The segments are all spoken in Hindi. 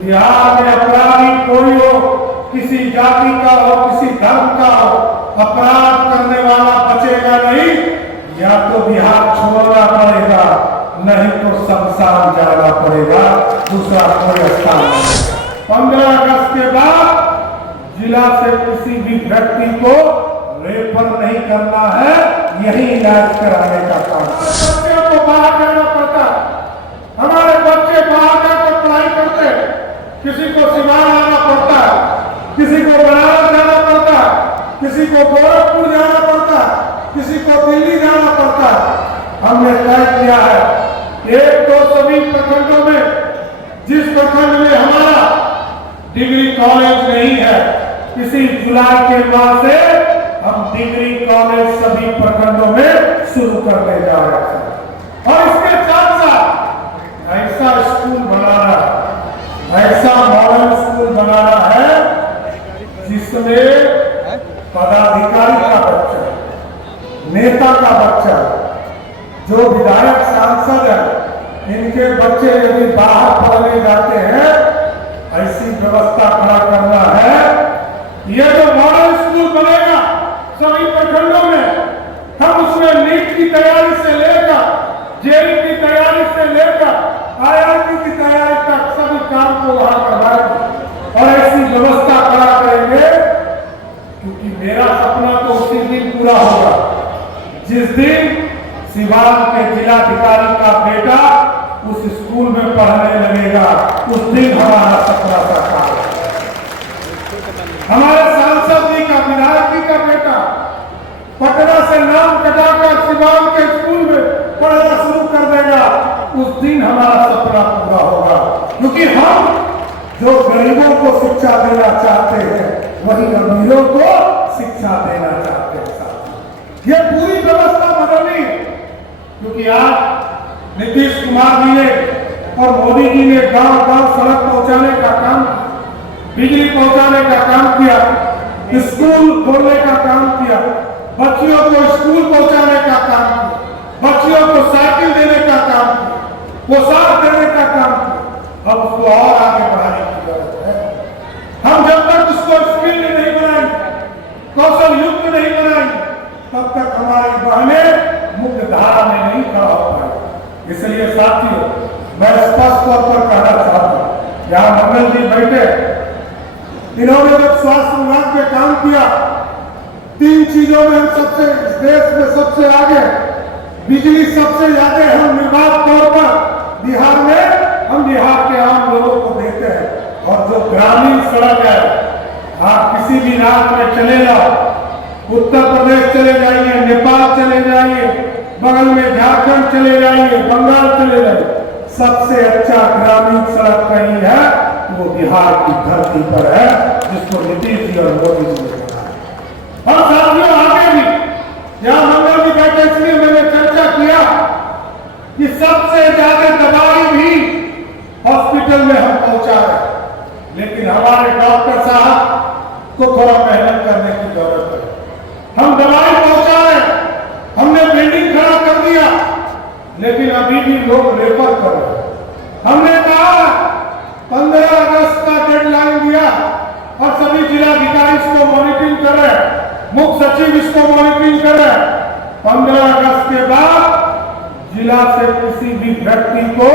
बिहार में अपराधी कोई हो, किसी जाति का हो, किसी धर्म का हो, अपराध करने वाला बचेगा नहीं। या तो बिहार छोड़ना पड़ेगा, नहीं तो शमशान जाना पड़ेगा, दूसरा कोई स्थान नहीं। 15 अगस्त के बाद जिला से किसी भी व्यक्ति को रेफर नहीं करना है, यही इलाज कराने का काम। बच्चों को बाहर जाना पड़ता, हमारे बच्चे बाहर जाकर पढ़ाई करते, किसी को सिवान आना पड़ता है, किसी को बनारस जाना पड़ता है, किसी को गोरखपुर जाना पड़ता है, किसी को दिल्ली जाना पड़ता है। हमने तय किया है एक तो सभी प्रखंडों में, जिस प्रखंड में हमारा डिग्री कॉलेज नहीं है, इसी जुलाई के माह से हम डिग्री कॉलेज सभी प्रखंडों में शुरू करने जा रहे हैं। और इसके साथ साथ ऐसा स्कूल बनाना, ऐसा मॉडल स्कूल बनाना है जिसमें पदाधिकारी का बच्चा, नेता का बच्चा, जो विधायक सांसद है, इनके बच्चे यदि बाहर पढ़ने जाते हैं, ऐसी व्यवस्था खड़ा करना है। यह जो मॉडल स्कूल बनेगा सभी प्रखंडों में, हम उसमें नीट की तैयारी से लेकर जेई की तैयारी से लेकर IIT की तैयारी तक सभी काम को वहां करवाएंगे और ऐसी व्यवस्था खड़ा करेंगे। क्योंकि मेरा सपना तो उसी दिन पूरा होगा जिस दिन सिवान के जिलाधिकारी का बेटा उस स्कूल में पढ़ने लगेगा, उस दिन हमारा सपना साकार होगा। हमारे सांसद जी का, विधायक जी का बेटा पटना से नाम कटाकर सिवान के स्कूल में पढ़ना शुरू कर देगा, उस दिन हमारा सपना पूरा होगा। क्योंकि हम जो गरीबों को शिक्षा देना चाहते हैं, वही अमीरों को शिक्षा देना चाहते हैं। ये पूरी व्यवस्था बदलनी है। क्योंकि आज नीतीश कुमार जी ने और मोदी जी ने गांव गांव सड़क पहुंचाने का काम, बिजली पहुंचाने का काम किया, स्कूल खोलने का काम किया, बच्चियों को स्कूल पहुंचाने का काम किया, बच्चियों को साइकिल देने का काम किया, पोशाक देने का काम किया। अब उसको और आगे बढ़ाने की जरूरत है। हम जब तक उसको स्किल नहीं बनाएंगे, कौशल युक्त नहीं बनाएंगे, तब तक हमारी बहनें मुख्य धारा में नहीं खड़ा हो पाएंगी। इसलिए साथियों, मैं स्पष्ट तौर पर कहना चाहता हूँ, यहाँ मंगल जी बैठे, इन्होंने जब स्वास्थ्य विभाग में काम किया, 3 चीजों में हम सबसे, देश में सबसे आगे, बिजली सबसे ज्यादा हम निर्बाध तौर पर बिहार में, हम बिहार के आम लोगों को देते हैं। और जो ग्रामीण सड़क है, आप किसी भी राज्य में चले जाओ, उत्तर प्रदेश चले जाइए, नेपाल चले जाइए, बगल में झारखंड चले जाइए, बंगाल चले जाइए, सबसे अच्छा ग्रामीण सड़क कहीं है वो बिहार की धरती पर है, जिसको नीतीश जी और मोदी जी ने बनाया। और साथियों, आगे भी यहाँ मंगल जी बैठे, इसलिए मैंने चर्चा किया कि सबसे ज्यादा दवाई भी हॉस्पिटल में हम पहुंचा रहे, लेकिन हमारे डॉक्टर साहब को थोड़ा मेहनत करने की जरूरत है। हम दवाई पहुंचा रहे, हमने बिल्डिंग खड़ा कर दिया, लेकिन अभी भी लोग रेफर कर रहे हैं। हमने कहा 15 अगस्त का डेडलाइन दिया और सभी जिलाधिकारी इसको मॉनिटरिंग कर रहे हैं, मुख्य सचिव इसको मॉनिटरिंग कर रहे हैं। 15 अगस्त के बाद जिला से किसी भी व्यक्ति को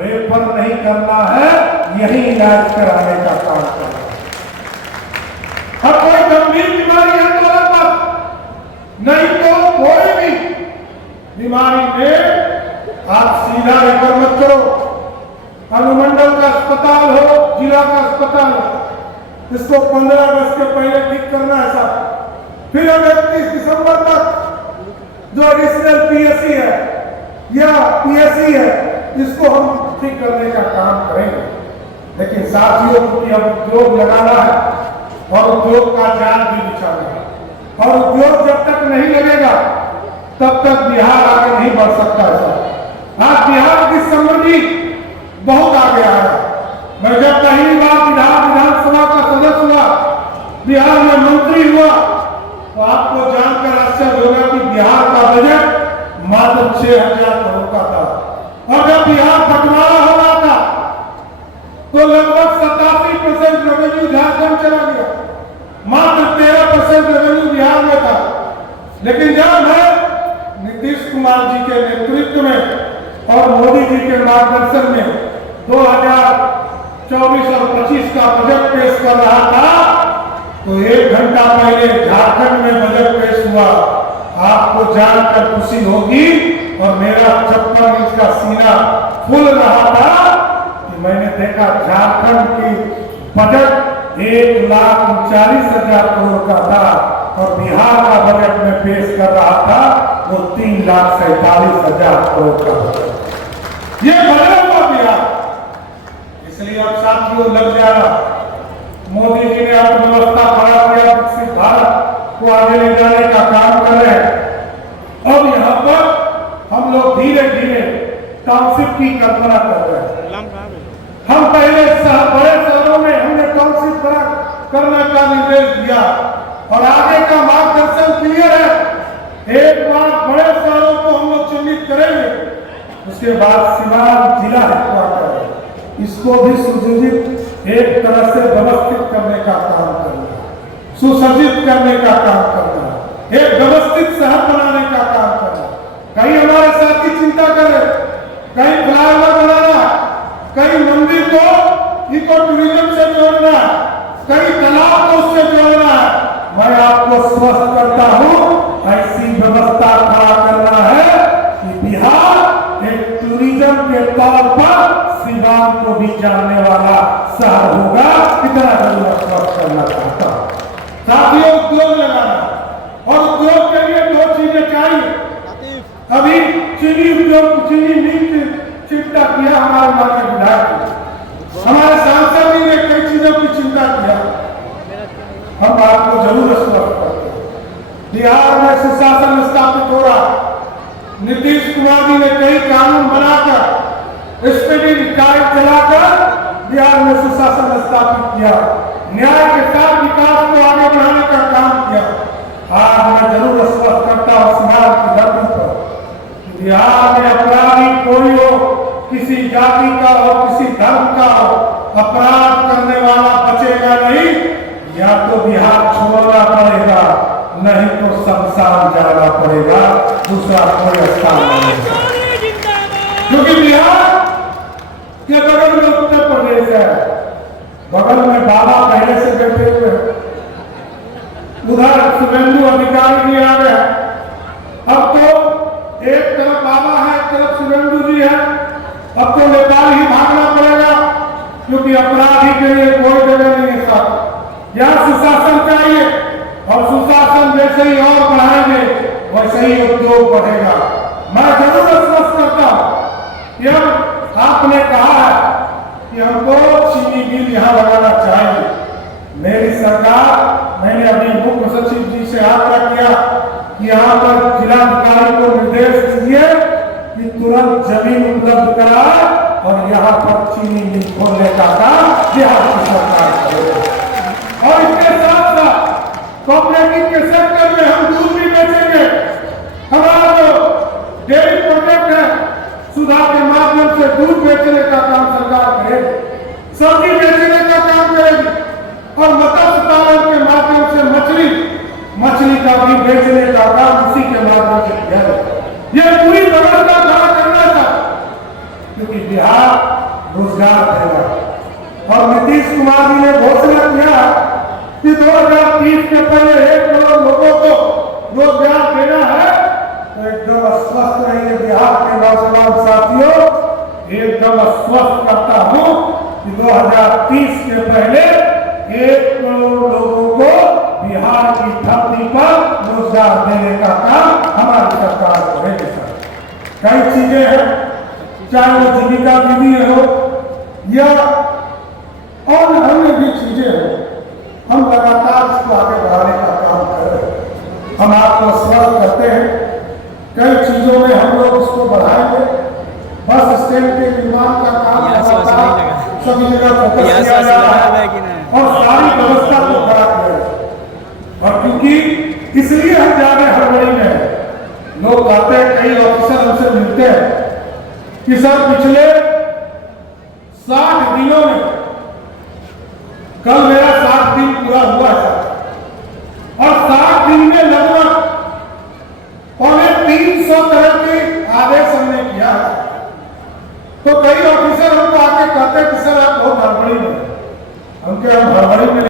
रेफर नहीं करना है, यही इलाज कराने का काम करना है। अब कोई गंभीर बीमारी है तो अलग बात, नहीं तो कोई भी बीमारी में आप सीधा रेफर मत करो। अनुमंडल का अस्पताल हो, जिला का अस्पताल हो, इसको 15 अगस्त के पहले ठीक करना है साहब। फिर 31 दिसंबर तक जो एडिशनल PSC है या PSC है, इसको हम ठीक करने का काम करेंगे। लेकिन साथियों को अब उद्योग लगाना है और उद्योग का जाल भी बिछाना है, और उद्योग जब तक नहीं लगेगा तब तक बिहार आगे नहीं बढ़ सकता है। आज बिहार की समृद्धि बहुत आगे आया। मैं जब पहली बार विधानसभा का सदस्य हुआ, बिहार में मंत्री हुआ, तो आपको जानकर आश्चर्य होगा कि बिहार का बजट मात्र 6,000 करोड़ का था, और जब बिहार बंटवारा हो रहा था तो लगभग 87% रेवेन्यू झारखंड चला गया, मात्र 13% रेवेन्यू बिहार में था। लेकिन जब मैं नीतीश कुमार जी के नेतृत्व में और मोदी जी के मार्गदर्शन में 2024 और 25 का बजट पेश कर रहा था, तो 1 घंटा पहले झारखंड में बजट पेश हुआ। आपको जानकर खुशी होगी और मेरा 56 इंच का सीना फूल रहा था कि मैंने देखा झारखंड की बजट 1,39,000 करोड़ का था और बिहार का बजट में पेश कर रहा था वो 3,47,000 करोड़ का। ये बदला हुआ बिहार। इसलिए अब साथियों लग जाएगा, मोदी जी ने अर्थव्यवस्था बढ़ा दिया, विकसित भारत को आगे ले जाने का काम कर रहे हैं। अब यहाँ पर हम लोग धीरे धीरे टाउनशिप की कल्पना कर रहे हैं। हम पहले बड़े शहरों में हमने टाउनशिप करने का निर्देश दिया और आगे का मार्गदर्शन क्लियर है। एक बार बड़े शहरों को हम लोग चिन्हित करेंगे, उसके बाद सीमांत जिला हेडक्वार्टर है, इसको भी सुसज्जित एक तरह से व्यवस्थित करने का काम करना, सुसज्जित करने का काम करना, एक व्यवस्थित शहर बनाने का काम करना। कहीं हमारे साथी चिंता करें, कहीं फ्लाईओवर बनाना, कहीं मंदिर को इको टूरिज्म से जोड़ना, कहीं तालाब को उससे जोड़ना। मैं आपको स्वस्थ करता हूँ, ऐसी व्यवस्था खड़ा करना है कि बिहार एक टूरिज्म के तौर पर सीवान को भी जानने वाला शहर होगा। इतना जरूर स्वस्थ करना चाहता हूँ। साथियों, उद्योग लगाना और उद्योग के लिए 2 चीजें चाहिए। अभी चीनी उद्योग, चीनी मिल चिंता किया हमारे माननीय विधायक, हमारे सांसद जी ने कई चीजों की चिंता किया। हम आपको जरूर स्पष्ट करते हैं, बिहार में सुशासन स्थापित हो रहा। नीतीश कुमार जी ने कई कानून बनाकर, स्पीडी कार्य चलाकर बिहार में सुशासन स्थापित किया, न्याय के साथ विकास को आगे बढ़ाने का काम किया। आज मैं जरूर स्पष्ट करता हूँ समाज की धरती पर, बिहार में अपराधी कोई हो, किसी जाति का हो, किसी धर्म का हो, अपराध करने वाला बचेगा नहीं। या तो बिहार छोड़ना पड़ेगा, नहीं तो शमशान जाना पड़ेगा, दूसरा कोई स्थान नहीं है। क्योंकि बिहार के बगल में उत्तर प्रदेश है, बगल में बाबा पहले से बैठे हुए, उधर शुभेंदु अधिकारी भी आ रहे हैं। अब तो एक तरफ बाबा है, एक तरफ शुभेंदु जी है। अब तो नेपाल ही भागना पड़ेगा, क्योंकि अपराधी के लिए कोई जगह नहीं है साथ। यहाँ सुशासन चाहिए और सुशासन जैसे ही और बढ़ाएंगे वैसे ही उद्योग बढ़ेगा। मैं जरूर स्पष्ट करता हूँ कि अब आपने कहा है कि हमको चीनी मिल यहाँ लगाना चाहिए। मेरी सरकार, मैंने अभी मुख्य सचिव जी से आग्रह किया कि यहाँ पर जिलाधिकारी को निर्देश दीजिए कि तुरंत जमीन उपलब्ध कराए और यहाँ पर चीनी मिल खोलने का काम बिहार की सरकार करेगी। और इसके साथ साथ कोऑपरेटिव के सेक्टर में हम दूध भी बेचेंगे। हमारा जो डेयरी प्रोडक्ट है, सुधा के माध्यम से दूध बेचने का काम सरकार करेगी, सब्जी बेचने का काम करेगी और मत्स्य पालन के माध्यम से मछली का भी बेचने का काम उसी के माध्यम से किया जाए। यह पूरी व्यवस्था खड़ा करना था, क्योंकि बिहार रोजगार देगा। और नीतीश कुमार जी ने घोषणा किया कि 2030 के पहले 1 करोड़ लोगों को रोजगार देना है। तो एकदम स्वस्थ रहिए बिहार के नौजवान साथियों, एकदम स्वस्थ करता हूं कि 2030 के पहले 1 करोड़ लोगों को बिहार की धरती पर रोजगार देने का काम हमारी सरकार करेगी। कई चीजें हैं, चाहे वो जीविका दीदी हो या और अन्य भी चीजें हैं, हम लगातार इसको आगे बढ़ाने का काम कर रहे हैं। हम आपको स्वस्थ करते हैं, कई चीजों में हम लोग इसको बढ़ाएंगे। बस स्टैंड के निर्माण का काम सभी जगह फोकस किया जा रहा है और सारी व्यवस्था को खड़ा किया जाए। और क्योंकि इसलिए हम ज्यादा हड़बड़ी में हैं, लोग कहते हैं, कई ऑफिसर हमसे मिलते हैं कि सर पिछले 60 दिनों में कल मेरा 7 दिन पूरा हुआ है और 7 दिन में लगभग 350 तरह के आदेश हमने किया है। तो कई ऑफिसर हमको आके कहते कि सर आप बहुत हड़बड़ी में, हम हड़बड़ी में